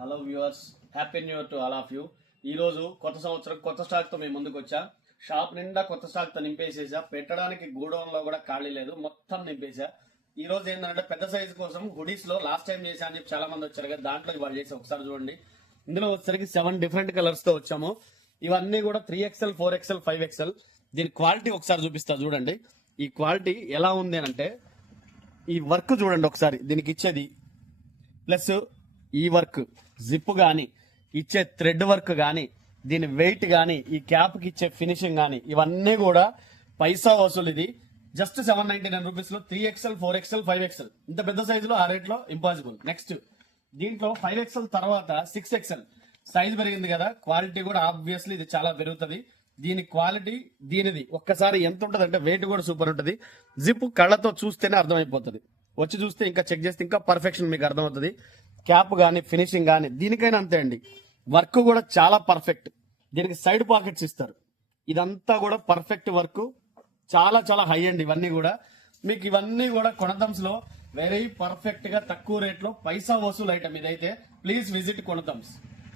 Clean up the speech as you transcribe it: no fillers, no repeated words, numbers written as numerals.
Hello viewers, happy new year to all of you. ఈ రోజు కొత్త సంవత్సరం కొత్త స్టాక్ తో మేము ముందుకు వచ్చా. షాప్ నిండా కొత్త స్టాక్ తో నింపేసేసా. పెట్టడానికి గూడౌన్ లో కూడా ఖాళీ లేదు, మొత్తం నింపేసా. ఈ రోజు ఏంటంటే పెద్ద సైజు కోసం హుడీస్ లో లాస్ట్ టైం చేసా అని చెప్పి చాలా మంది వచ్చారు కదా, దాంట్లో ఇవాళ చేసి ఒకసారి చూడండి. ఇందులో వచ్చేసరికి 7 డిఫరెంట్ కలర్స్ తో వచ్చాము. ఇవన్నీ కూడా 3XL, 4XL, 5XL. దీని క్వాలిటీ ఒకసారి చూపిస్తా చూడండి. ఈ క్వాలిటీ ఎలా ఉంది అంటే, ఈ వర్క్ చూడండి ఒకసారి. దీనికి ఇచ్చేది ప్లస్ ఈ వర్క్ జిప్ గాని, ఇచ్చే థ్రెడ్ వర్క్ గాని, దీని వెయిట్ గాని, ఈ క్యాప్ కి ఇచ్చే ఫినిషింగ్ గాని, ఇవన్నీ కూడా పైసా వసూలు. ఇది జస్ట్ 799 రూపీస్ లో 3XL, 4XL, 5XL. ఇంత పెద్ద సైజులో ఆ రేట్ లో ఇంపాసిబుల్. నెక్స్ట్ దీంట్లో 5XL తర్వాత 6XL సైజ్ పెరిగింది కదా, క్వాలిటీ కూడా ఆబ్వియస్లీ ఇది చాలా పెరుగుతుంది. దీని క్వాలిటీ దీనిది ఒక్కసారి ఎంత ఉంటుంది అంటే, వెయిట్ కూడా సూపర్ ఉంటుంది. జిప్ కళ్ళతో చూస్తేనే అర్థమైపోతుంది, వచ్చి చూస్తే ఇంకా చెక్ చేస్తే ఇంకా పర్ఫెక్షన్ మీకు అర్థమవుతుంది. క్యాప్ గానీ, ఫినిషింగ్ గానీ, దీనికైనా అంతే అండి. వర్క్ కూడా చాలా పర్ఫెక్ట్. దీనికి సైడ్ పాకెట్స్ ఇస్తారు. ఇదంతా కూడా పర్ఫెక్ట్ వర్క్, చాలా చాలా హై అండ్. ఇవన్నీ కూడా మీకు ఇవన్నీ కూడా కొనతమ్స్ లో వెరీ పర్ఫెక్ట్ గా తక్కువ రేట్ లో పైసా వసూలు ఐటమ్ ఇదైతే. Please visit కొనతమ్స్.